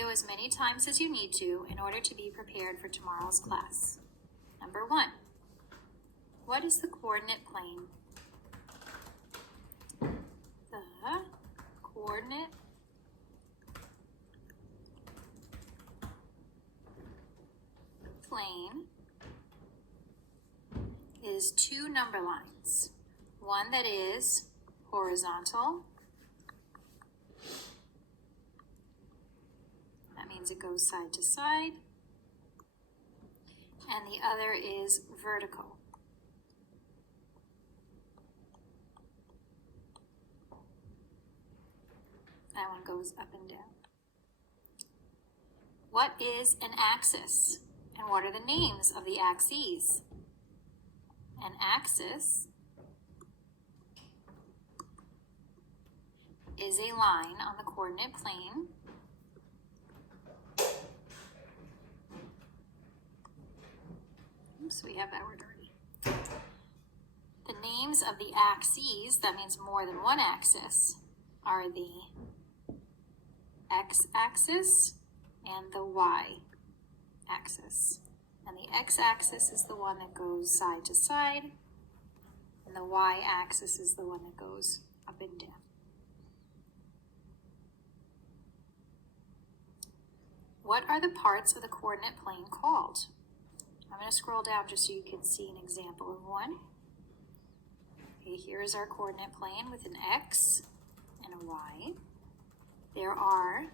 video as many times as you need to in order to be prepared for tomorrow's class. Number 1, what is the coordinate plane? The coordinate plane is two number lines. One that is horizontal. That means it goes side to side. And the other is vertical. That one goes up and down. What is an axis? And what are the names of the axes? An axis is a line on the coordinate plane oops, we have that word already. The names of the axes, that means more than one axis, are the x-axis and the y-axis. And the x-axis is the one that goes side to side, and the y-axis is the one that goes up and down. What are the parts of the coordinate plane called? I'm going to scroll down just so you can see an example of one. Okay, here is our coordinate plane with an x and a y. There are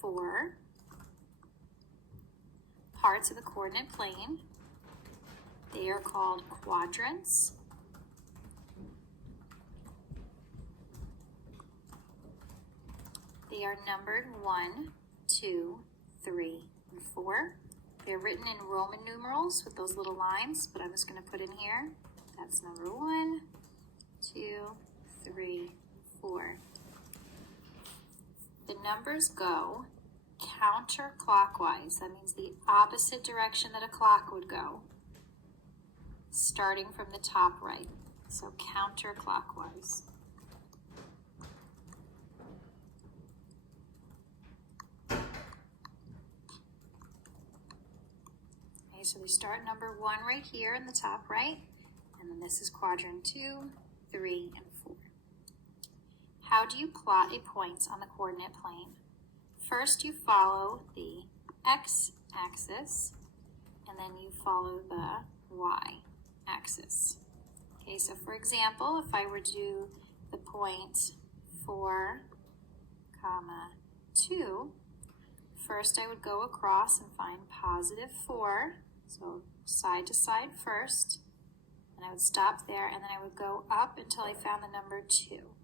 4 parts of the coordinate plane. They are called quadrants. They are numbered 1, 2, 3, and 4. They're written in Roman numerals with those little lines, but I'm just going to put in here. That's number 1, 2, 3, 4. The numbers go counterclockwise. That means the opposite direction that a clock would go, starting from the top right. So counterclockwise. Okay, so they start number 1 right here in the top right, and then this is quadrant 2, 3, and 4. How do you plot a point on the coordinate plane? First, you follow the x-axis, and then you follow the y-axis. Okay, so for example, if I were to do the point 4, 2, first I would go across and find positive 4, so side to side first, and I would stop there, and then I would go up until I found the number 2.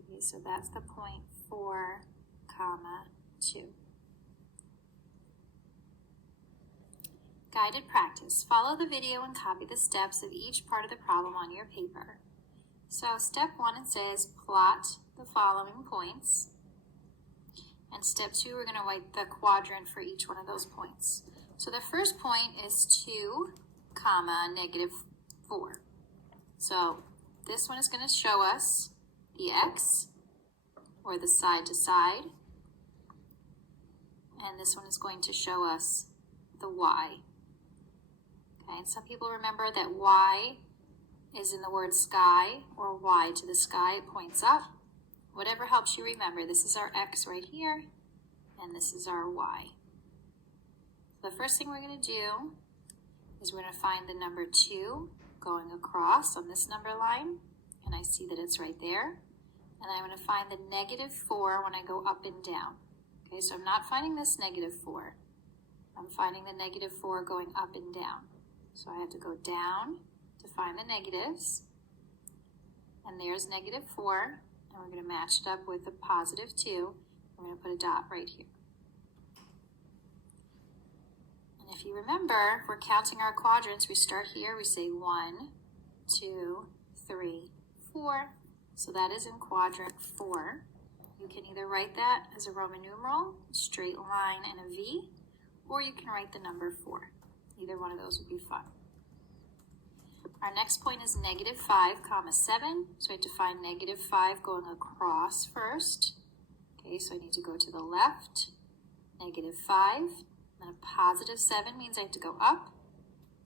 Okay, so that's the point 4, 2. Guided practice. Follow the video and copy the steps of each part of the problem on your paper. So step 1, it says plot the following points. And step 2, we're going to write the quadrant for each one of those points. So the first point is 2, -4. So this one is going to show us the x, or the side to side, and this one is going to show us the y. Okay, and some people remember that y is in the word sky, or y to the sky, it points up. Whatever helps you remember. This is our x right here, and this is our y. So the first thing we're going to do is we're going to find the number 2 going across on this number line, and I see that it's right there. And I'm going to find the -4 when I go up and down. Okay, so I'm not finding this -4. I'm finding the -4 going up and down. So I have to go down to find the negatives. And there's -4. And we're going to match it up with a +2. We're going to put a dot right here. And if you remember, if we're counting our quadrants, we start here, we say 1, 2, 3, 4. So that is in quadrant 4. You can either write that as a Roman numeral, a straight line and a V, or you can write the number 4. Either one of those would be fine. Our next point is -5, 7. So we have to find -5 going across first. Okay, so I need to go to the left, -5, and a +7 means I have to go up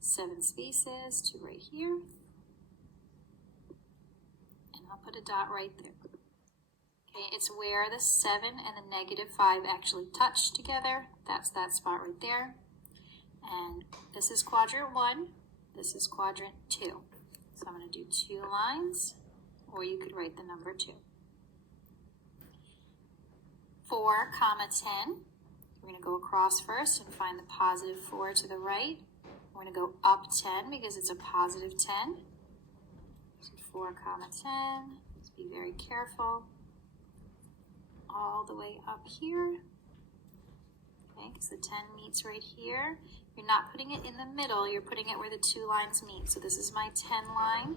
7 spaces to right here, and I'll put a dot right there. Okay, it's where the 7 and the -5 actually touch together. That's that spot right there. And this is quadrant 1, this is quadrant 2. So I'm going to do 2 lines, or you could write the number 2. 4, 10. We're going to go across first and find the +4 to the right. We're going to go up 10 because it's a +10. So 4, 10. Let's be very careful. All the way up here. Okay, because the 10 meets right here. You're not putting it in the middle, you're putting it where the 2 lines meet. So this is my 10 line,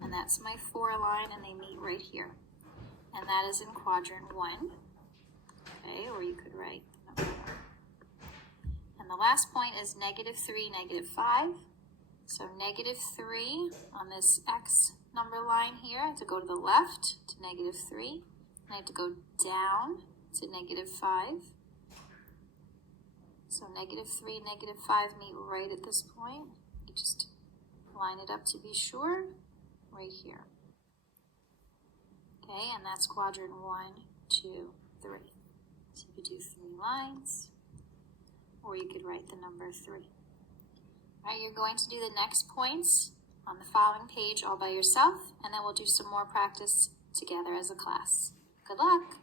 and that's my 4 line, and they meet right here. And that is in quadrant 1. Okay, or you could write the number 1. And the last point is -3, -5. So -3 on this X number line here, I have to go to the left to -3. And I have to go down to -5. So -3, -5 meet right at this point. You just line it up to be sure, right here. Okay, and that's quadrant 1, 2, 3. So you could do 3 lines, or you could write the number 3. All right, you're going to do the next points on the following page all by yourself, and then we'll do some more practice together as a class. Good luck!